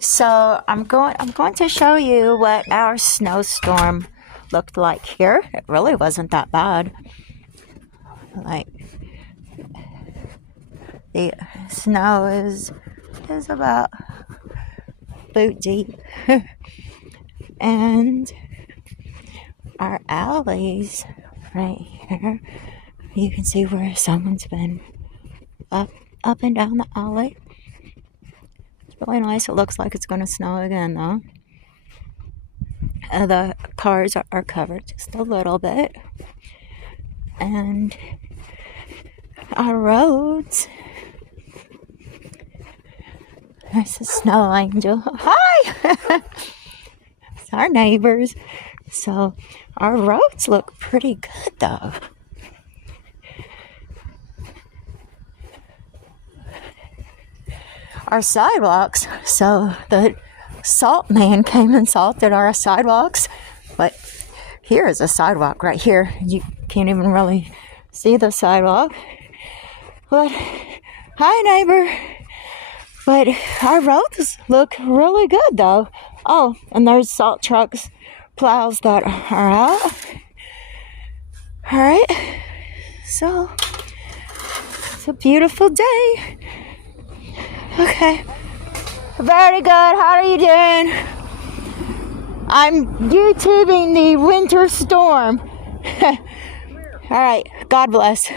So I'm going to show you what our snowstorm looked like here. It really wasn't that bad. Like, the snow is about boot deep. And our alleys right here, you can see where someone's been up and down the alley. It's really nice. It looks like it's going to snow again though. The cars are covered just a little bit. And our roads. There's a snow angel. Hi! It's our neighbors. So our roads look pretty good though. Our sidewalks, so the salt man came and salted our sidewalks, but here is a sidewalk right here. You can't even really see the sidewalk. But hi neighbor. But our roads look really good though. Oh, and there's salt trucks, plows that are out. Alright, so it's a beautiful day. Okay, very good. How are you doing? I'm YouTubing the winter storm. Alright, God bless.